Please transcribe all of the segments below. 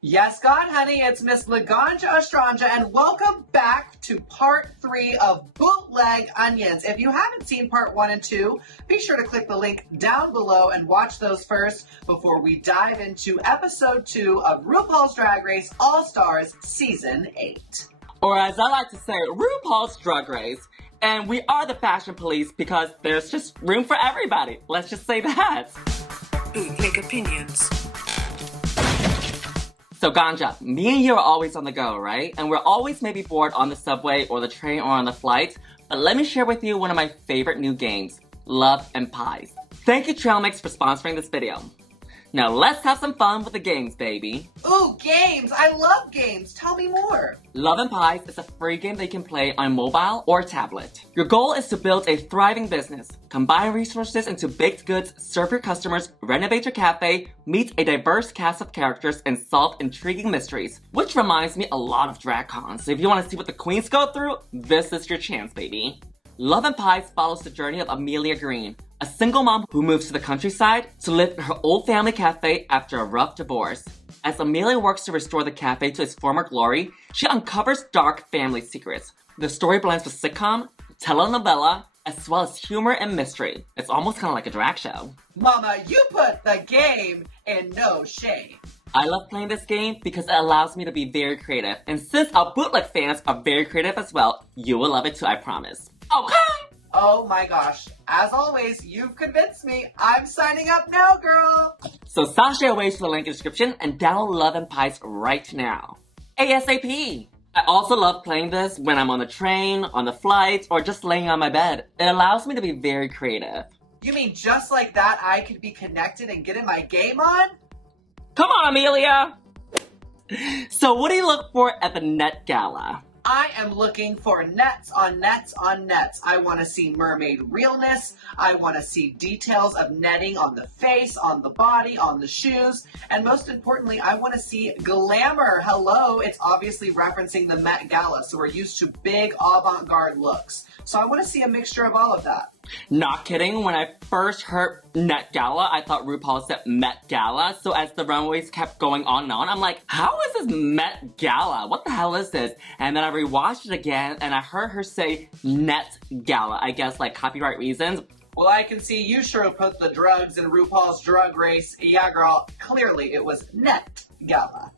Yes, God, honey, it's Miss Laganja Estranja, and welcome back to part 3 of Bootleg Onions. If you haven't seen part 1 and 2, be sure to click the link down below and watch those first before we dive into episode 2 of RuPaul's Drag Race All-Stars Season 8. Or as I like to say, RuPaul's Drag Race. And we are the fashion police because there's just room for everybody. Let's just say that. Bootleg opinions. So Ganja, me and you are always on the go, right? And we're always maybe bored on the subway or the train or on the flight. But let me share with you one of my favorite new games, Love and Pies. Thank you Trailmix for sponsoring this video. Now let's have some fun with the games, baby. Ooh, games! I love games! Tell me more! Love and Pies is a free game that you can play on mobile or tablet. Your goal is to build a thriving business, combine resources into baked goods, serve your customers, renovate your cafe, meet a diverse cast of characters, and solve intriguing mysteries. Which reminds me a lot of DragCon, so if you want to see what the queens go through, this is your chance, baby. Love and Pies follows the journey of Amelia Green, a single mom who moves to the countryside to live in her old family cafe after a rough divorce. As Amelia works to restore the cafe to its former glory, she uncovers dark family secrets. The story blends with sitcom, telenovela, as well as humor and mystery. It's almost kind of like a drag show. Mama, you put the game in no shame. I love playing this game because it allows me to be very creative. And since our Bootleg fans are very creative as well, you will love it too, I promise. Okay! Oh my gosh. As always, you've convinced me. I'm signing up now, girl. So sashay away to the link in the description and download Love and Pies right now. ASAP! I also love playing this when I'm on the train, on the flight, or just laying on my bed. It allows me to be very creative. You mean just like that I could be connected and getting my game on? Come on, Amelia! So what do you look for at the Net Gala? I am looking for nets on nets on nets. I want to see mermaid realness. I want to see details of netting on the face, on the body, on the shoes. And most importantly, I want to see glamour. Hello, it's obviously referencing the Met Gala, so we're used to big avant-garde looks. So I want to see a mixture of all of that. Not kidding, when I first heard Net Gala, I thought RuPaul said Met Gala. So as the runways kept going on and on, I'm like, how is this Met Gala? What the hell is this? And then I rewatched it again and I heard her say Net Gala. I guess like copyright reasons. Well, I can see you sure put the drugs in RuPaul's Drag Race. Yeah, girl, clearly it was Net Gala.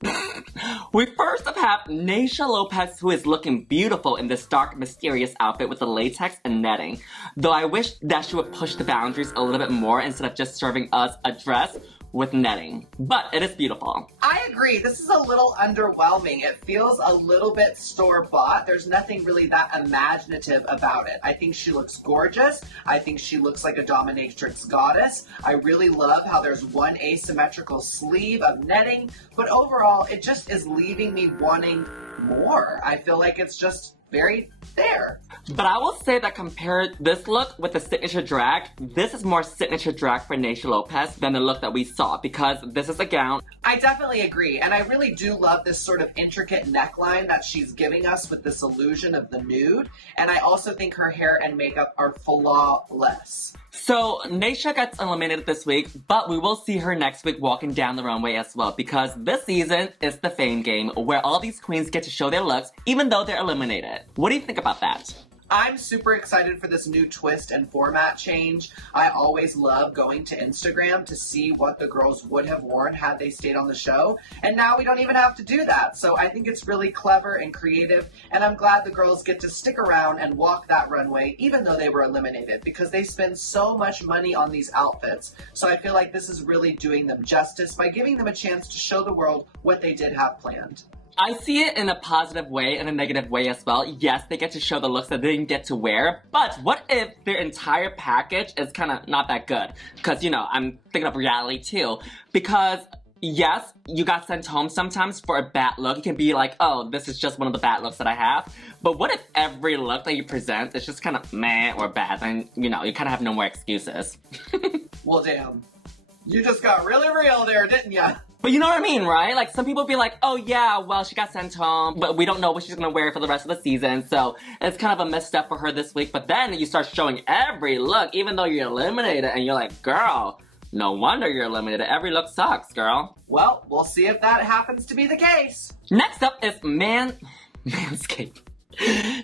We first have Nisha Lopez, who is looking beautiful in this dark, mysterious outfit with the latex and netting. Though I wish that she would push the boundaries a little bit more instead of just serving us a dress with netting. But it is beautiful. I agree. This is a little underwhelming. It feels a little bit store-bought. There's nothing really that imaginative about it. I think she looks gorgeous. I think she looks like a dominatrix goddess. I really love how there's one asymmetrical sleeve of netting, but overall, it just is leaving me wanting more. I feel like it's just very there. But I will say that compared this look with the signature drag, this is more signature drag for Nisha Lopez than the look that we saw because this is a gown. I definitely agree, and I really do love this sort of intricate neckline that she's giving us with this illusion of the nude, and I also think her hair and makeup are flawless. So Naysha gets eliminated this week, but we will see her next week walking down the runway as well because this season is the fame game where all these queens get to show their looks even though they're eliminated. What do you think about that? I'm super excited for this new twist and format change. I always love going to Instagram to see what the girls would have worn had they stayed on the show. And now we don't even have to do that. So I think it's really clever and creative. And I'm glad the girls get to stick around and walk that runway even though they were eliminated because they spend so much money on these outfits. So I feel like this is really doing them justice by giving them a chance to show the world what they did have planned. I see it in a positive way and a negative way as well. Yes, they get to show the looks that they didn't get to wear, but what if their entire package is kind of not that good? Because, you know, I'm thinking of reality too. Because, yes, you got sent home sometimes for a bad look. You can be like, oh, this is just one of the bad looks that I have. But what if every look that you present is just kind of meh or bad? And, you know, you kind of have no more excuses. Well, damn. You just got really real there, didn't ya? But you know what I mean, right? Like, some people be like, oh yeah, well, she got sent home, but we don't know what she's gonna wear for the rest of the season, so it's kind of a misstep for her this week. But then you start showing every look, even though you're eliminated, and you're like, girl, No wonder you're eliminated. Every look sucks, girl. Well, we'll see if that happens to be the case. Next up is Manscape.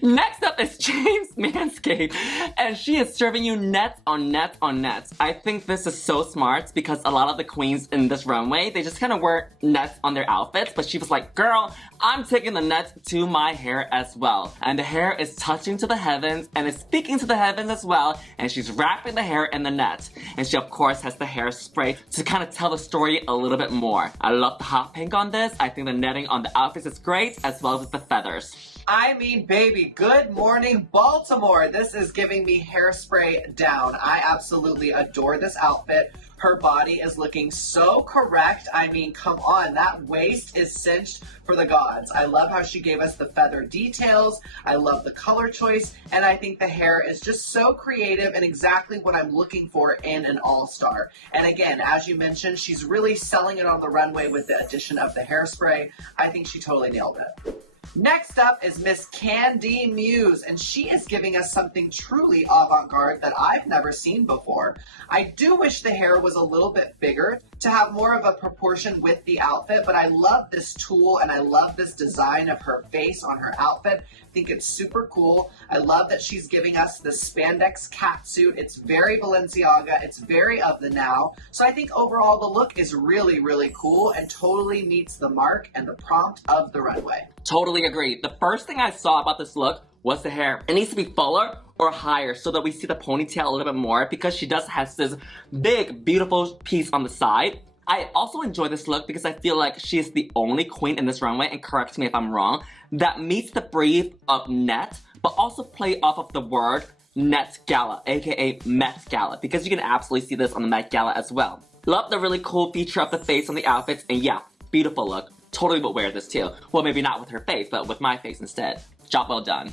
Next up is Jaymes Manscape, and she is serving you nets on nets on nets. I think this is so smart because a lot of the queens in this runway, they just kind of wear nets on their outfits, but she was like, girl, I'm taking the nets to my hair as well. And the hair is touching to the heavens and is speaking to the heavens as well, and she's wrapping the hair in the net. And she of course has the hairspray to kind of tell the story a little bit more. I love the hot pink on this. I think the netting on the outfits is great, as well as the feathers. I mean, baby, good morning, Baltimore. This is giving me hairspray down. I absolutely adore this outfit. Her body is looking so correct. I mean, come on, that waist is cinched for the gods. I love how she gave us the feather details. I love the color choice, and I think the hair is just so creative and exactly what I'm looking for in an all-star. And again, as you mentioned, she's really selling it on the runway with the addition of the hairspray. I think she totally nailed it. Next up is Miss Kandy Muse, and she is giving us something truly avant-garde that I've never seen before. I do wish the hair was a little bit bigger to have more of a proportion with the outfit, but I love this tool and I love this design of her face on her outfit. I think it's super cool. I love that she's giving us the spandex catsuit. It's very Balenciaga. It's very of the now. So I think overall the look is really, really cool and totally meets the mark and the prompt of the runway. Totally agree. The first thing I saw about this look was the hair. It needs to be fuller or higher so that we see the ponytail a little bit more because she does have this big, beautiful piece on the side. I also enjoy this look because I feel like she is the only queen in this runway, and correct me if I'm wrong, that meets the brief of net, but also play off of the word Net Gala, aka Met Gala, because you can absolutely see this on the Met Gala as well. Love the really cool feature of the face on the outfits, and yeah, beautiful look. Totally would wear this too. Well, maybe not with her face, but with my face instead. Job well done.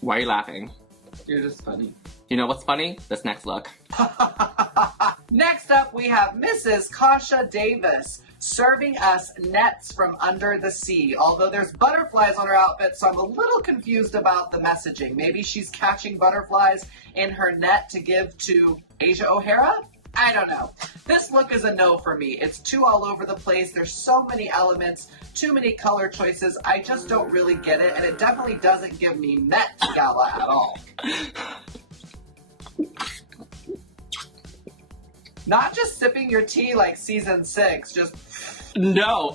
Why are you laughing? You're just funny. You know what's funny? This next look. Next up, we have Mrs. Kasha Davis serving us nets from under the sea. Although there's butterflies on her outfit, so I'm a little confused about the messaging. Maybe she's catching butterflies in her net to give to Asia O'Hara? I don't know. This look is a no for me. It's too all over the place. There's so many elements, too many color choices. I just don't really get it, and it definitely doesn't give me Met Gala at all. Not just sipping your tea like season 6, just... No.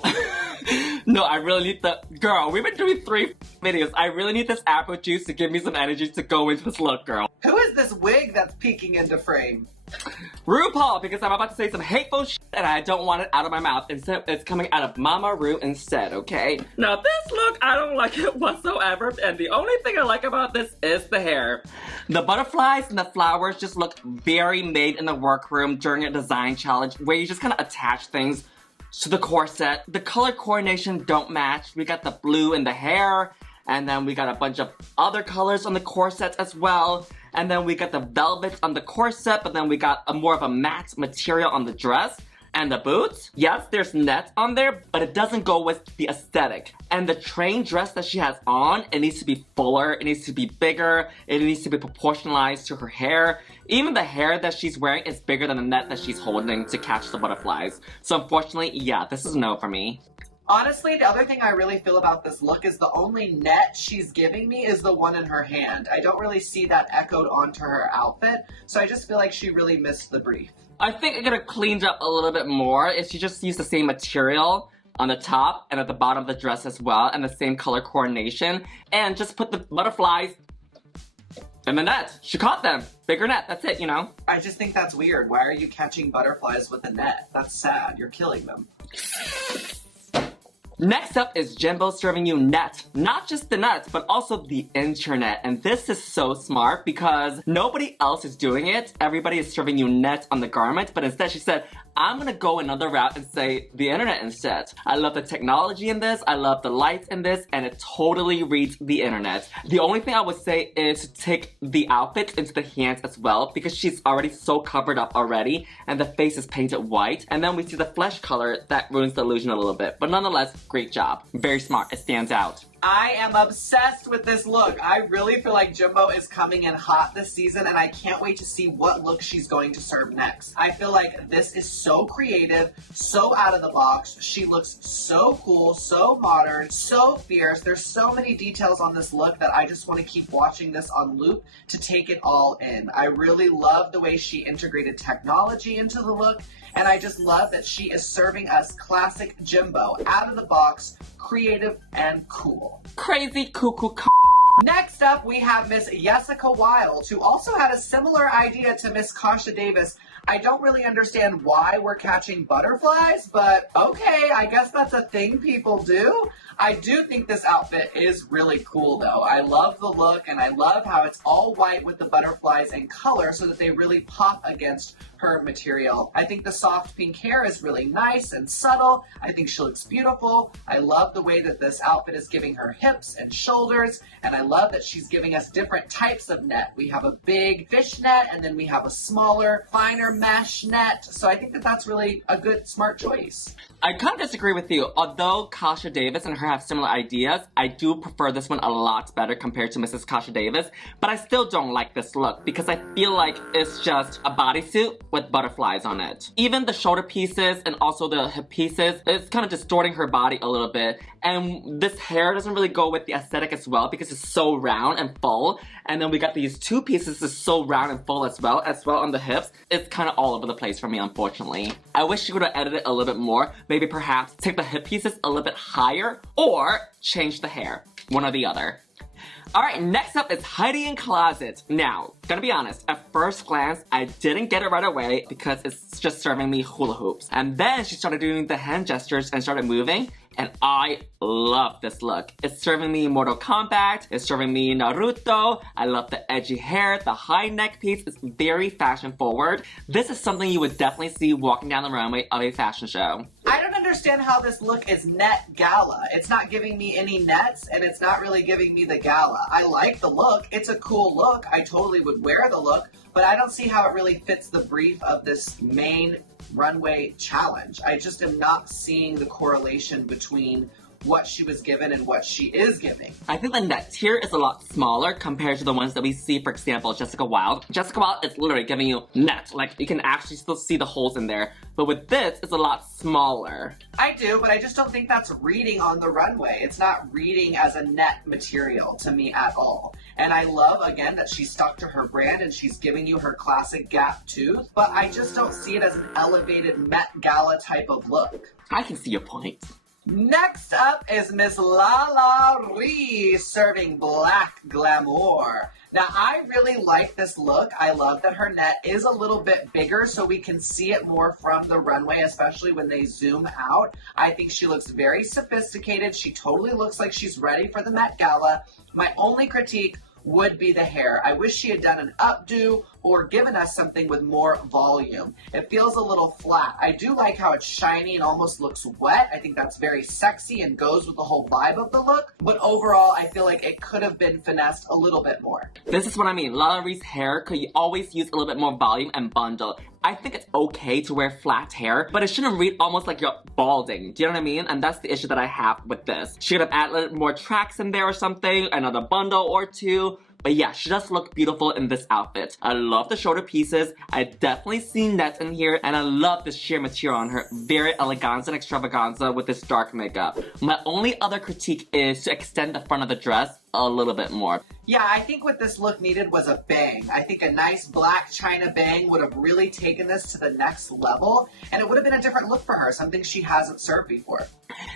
No, I really need the... Girl, we've been doing 3 videos. I really need this apple juice to give me some energy to go into this look, girl. Who is this wig that's peeking into frame? RuPaul, because I'm about to say some hateful shit and I don't want it out of my mouth. Instead, it's coming out of Mama Ru instead, okay? Now this look, I don't like it whatsoever, and the only thing I like about this is the hair. The butterflies and the flowers just look very made in the workroom during a design challenge where you just kind of attach things to the corset. The color coordination don't match. We got the blue in the hair, and then we got a bunch of other colors on the corset as well. And then we got the velvet on the corset, but then we got a more of a matte material on the dress. And the boots, yes, there's net on there, but it doesn't go with the aesthetic. And the train dress that she has on, it needs to be fuller, it needs to be bigger, it needs to be proportionalized to her hair. Even the hair that she's wearing is bigger than the net that she's holding to catch the butterflies. So unfortunately, yeah, this is a no for me. Honestly, the other thing I really feel about this look is the only net she's giving me is the one in her hand. I don't really see that echoed onto her outfit, so I just feel like she really missed the brief. I think I could have cleaned up a little bit more if she just used the same material on the top and at the bottom of the dress as well, and the same color coordination, and just put the butterflies in the net. She caught them. Bigger net, that's it, you know? I just think that's weird. Why are you catching butterflies with a net? That's sad. You're killing them. Next up is Jimbo serving you net. Not just the nuts, but also the internet. And this is so smart because nobody else is doing it. Everybody is serving you net on the garment, but instead she said, I'm gonna go another route and say the internet instead. I love the technology in this, I love the lights in this, and it totally reads the internet. The only thing I would say is to take the outfit into the hands as well, because she's already so covered up already, and the face is painted white, and then we see the flesh color that ruins the illusion a little bit. But nonetheless, great job. Very smart, it stands out. I am obsessed with this look. I really feel like Jimbo is coming in hot this season, and I can't wait to see what look she's going to serve next. I feel like this is so creative, so out of the box. She looks so cool, so modern, so fierce. There's so many details on this look that I just want to keep watching this on loop to take it all in. I really love the way she integrated technology into the look, and I just love that she is serving us classic Jimbo, out of the box, creative, and cool. Crazy cuckoo. Next up, we have Miss Jessica Wilde, who also had a similar idea to Miss Kasha Davis. I don't really understand why we're catching butterflies, but okay, I guess that's a thing people do. I do think this outfit is really cool though. I love the look, and I love how it's all white with the butterflies in color so that they really pop against her material. I think the soft pink hair is really nice and subtle. I think she looks beautiful. I love the way that this outfit is giving her hips and shoulders, and I love that she's giving us different types of net. We have a big fish net, and then we have a smaller, finer mesh net. So I think that that's really a good, smart choice. I kind of disagree with you. Although Kasha Davis and her have similar ideas, I do prefer this one a lot better compared to Mrs. Kasha Davis, but I still don't like this look because I feel like it's just a bodysuit with butterflies on it. Even the shoulder pieces and also the hip pieces, it's kind of distorting her body a little bit, and this hair doesn't really go with the aesthetic as well because it's so round and full, and then we got these two pieces that's so round and full as well on the hips. It's kind of all over the place for me, unfortunately. I wish she would have edited a little bit more. Maybe perhaps take the hip pieces a little bit higher or change the hair. One or the other. Alright, next up is Heidi in Closet. Now, gonna be honest, at first glance, I didn't get it right away because it's just serving me hula hoops. And then she started doing the hand gestures and started moving, and I love this look. It's serving me Mortal Kombat, it's serving me Naruto. I love the edgy hair, the high neck piece is very fashion forward. This is something you would definitely see walking down the runway of a fashion show. I don't understand how this look is Net Gala. It's not giving me any nets, and it's not really giving me the gala. I like the look. It's a cool look. I totally would wear the look, but I don't see how it really fits the brief of this main runway challenge. I just am not seeing the correlation between what she was given and what she is giving. I think the net here is a lot smaller compared to the ones that we see, for example, Jessica Wilde. Jessica Wilde is literally giving you net, like you can actually still see the holes in there. But with this, it's a lot smaller. I do, but I just don't think that's reading on the runway. It's not reading as a net material to me at all. And I love, again, that she stuck to her brand and she's giving you her classic gap tooth, but I just don't see it as an elevated Met Gala type of look. I can see your point. Next up is Miss LaLa serving black glamour. Now, I really like this look. I love that her net is a little bit bigger so we can see it more from the runway, especially when they zoom out. I think she looks very sophisticated. She totally looks like she's ready for the Met Gala. My only critique would be the hair. I wish she had done an updo or given us something with more volume. It feels a little flat. I do like how it's shiny and almost looks wet. I think that's very sexy and goes with the whole vibe of the look. But overall, I feel like it could have been finessed a little bit more. This is what I mean. LaLa Ri's hair could always use a little bit more volume and bundle. I think it's okay to wear flat hair, but it shouldn't read almost like you're balding. Do you know what I mean? And that's the issue that I have with this. She could have added more tracks in there or something, another bundle or two. But yeah, she does look beautiful in this outfit. I love the shoulder pieces. I definitely see nets in here, and I love the sheer material on her. Very eleganza and extravaganza with this dark makeup. My only other critique is to extend the front of the dress a little bit more. Yeah, I think what this look needed was a bang. I think a nice black china bang would have really taken this to the next level, and it would have been a different look for her, something she hasn't served before.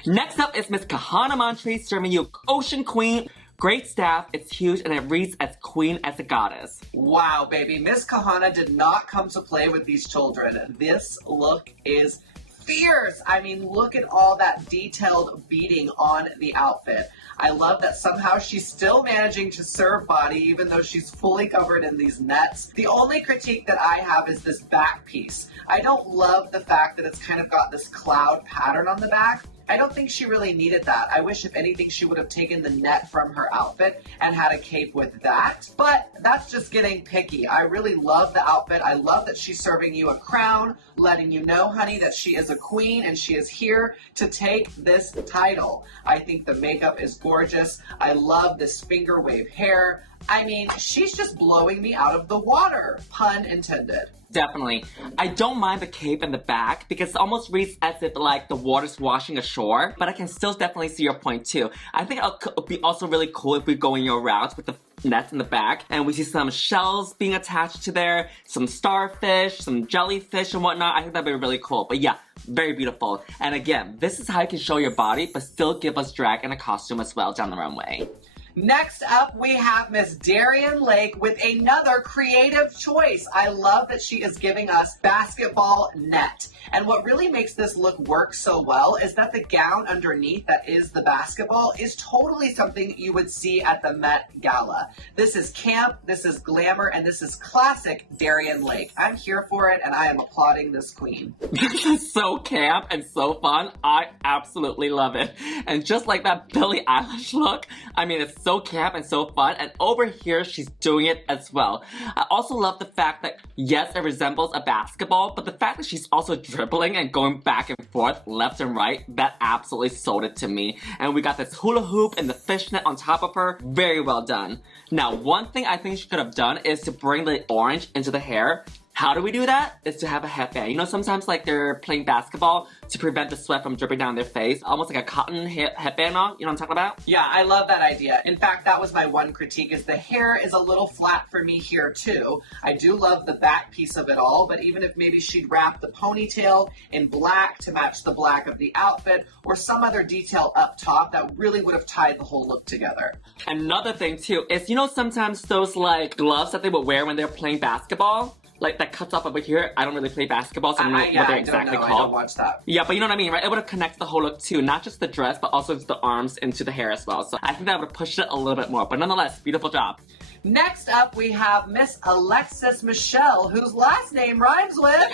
Next up is Miss Kahanna Montrese serving you Ocean Queen. Great staff, it's huge, and it reads as queen as a goddess. Wow, baby. Miss Kahanna did not come to play with these children. This look is fierce. I mean, look at all that detailed beading on the outfit. I love that somehow she's still managing to serve body even though she's fully covered in these nets. The only critique that I have is this back piece. I don't love the fact that it's kind of got this cloud pattern on the back. I don't think she really needed that. I wish, if anything, she would have taken the net from her outfit and had a cape with that. But that's just getting picky. I really love the outfit. I love that she's serving you a crown, letting you know, honey, that she is a queen and she is here to take this title. I think the makeup is gorgeous. I love this finger wave hair. I mean, she's just blowing me out of the water, pun intended. Definitely. I don't mind the cape in the back because it almost reads as if like the water's washing ashore, but I can still definitely see your point too. I think it would be also really cool if we go in your route with the nets in the back and we see some shells being attached to there, some starfish, some jellyfish and whatnot. I think that'd be really cool. But yeah, very beautiful. And again, this is how you can show your body but still give us drag in a costume as well down the runway. Next up, we have Miss Darienne Lake with another creative choice. I love that she is giving us basketball net. And what really makes this look work so well is that the gown underneath that is the basketball is totally something you would see at the Met Gala. This is camp, this is glamour, and this is classic Darienne Lake. I'm here for it, and I am applauding this queen. This is so camp and so fun. I absolutely love it. And just like that Billie Eilish look, I mean, it's so camp and so fun, and over here she's doing it as well. I also love the fact that yes, it resembles a basketball, but the fact that she's also dribbling and going back and forth left and right, that absolutely sold it to me. And we got this hula hoop and the fishnet on top of her. Very well done. Now, one thing I think she could have done is to bring the orange into the hair. How do we do that? Is to have a headband. You know, sometimes like they're playing basketball to prevent the sweat from dripping down their face. Almost like a cotton headband on. You know what I'm talking about? Yeah, I love that idea. In fact, that was my one critique, is the hair is a little flat for me here too. I do love the back piece of it all, but even if maybe she'd wrap the ponytail in black to match the black of the outfit, or some other detail up top, that really would have tied the whole look together. Another thing too is, you know, sometimes those like gloves that they would wear when they're playing basketball, like that cuts off over here. I don't really play basketball, so I don't know what they're exactly called. I don't watch that. Yeah, but you know what I mean, right? It would have connected the whole look too, not just the dress, but also the arms into the hair as well. So I think that would have pushed it a little bit more, but nonetheless, beautiful job. Next up, we have Miss Alexis Michelle, whose last name rhymes with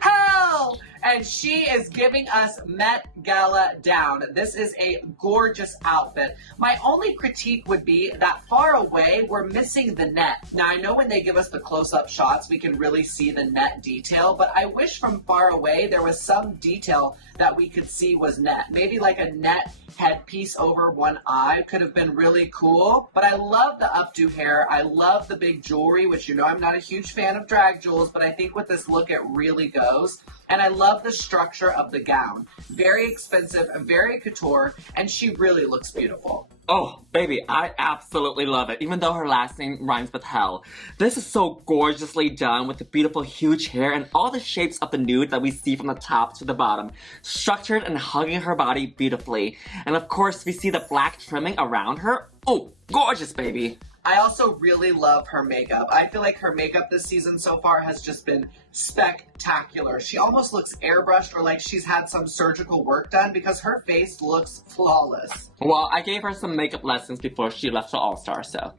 hell. And she is giving us Met Gala down. This is a gorgeous outfit. My only critique would be that far away, we're missing the net. Now, I know when they give us the close-up shots, we can really see the net detail, but I wish from far away there was some detail that we could see was net. Maybe like a net headpiece over one eye could have been really cool. But I love the updo hair. I love the big jewelry, which you know I'm not a huge fan of drag jewels, but I think with this look it really goes. And I love the structure of the gown. Very expensive, very couture, and she really looks beautiful. Oh, baby, I absolutely love it, even though her last name rhymes with hell. This is so gorgeously done with the beautiful huge hair and all the shapes of the nude that we see from the top to the bottom. Structured and hugging her body beautifully. And of course, we see the black trimming around her. Oh, gorgeous, baby. I also really love her makeup. I feel like her makeup this season so far has just been spectacular. She almost looks airbrushed or like she's had some surgical work done because her face looks flawless. Well, I gave her some makeup lessons before she left for All-Star, so.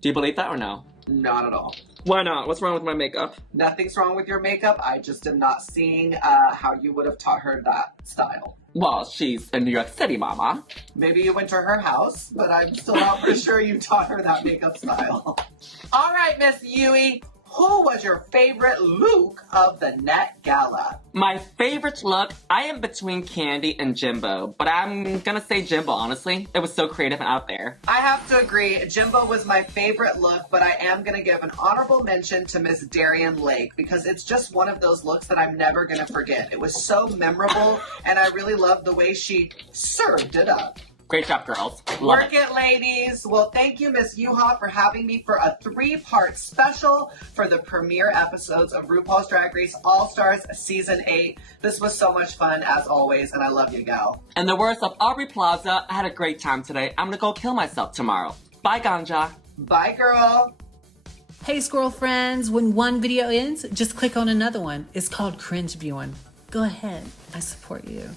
Do you believe that or no? Not at all. Why not? What's wrong with my makeup? Nothing's wrong with your makeup. I just am not seeing how you would have taught her that style. Well, she's in New York City, mama. Maybe you went to her house, but I'm still not for sure you taught her that makeup style. All right, Miss Yui, who was your favorite look of the Net Gala? My favorite look, I am between Kandy and Jimbo, but I'm gonna say Jimbo, honestly. It was so creative and out there. I have to agree, Jimbo was my favorite look, but I am gonna give an honorable mention to Miss Darienne Lake because it's just one of those looks that I'm never gonna forget. It was so memorable, and I really loved the way she served it up. Great job, girls. Work it, ladies. Well, thank you, Miss Yuhua, for having me for a 3-part special for the premiere episodes of RuPaul's Drag Race All-Stars Season 8. This was so much fun, as always, and I love you, gal. In the words of Aubrey Plaza, I had a great time today. I'm gonna go kill myself tomorrow. Bye, Ganja. Bye, girl. Hey, squirrel friends. When one video ends, just click on another one. It's called cringe viewing. Go ahead. I support you.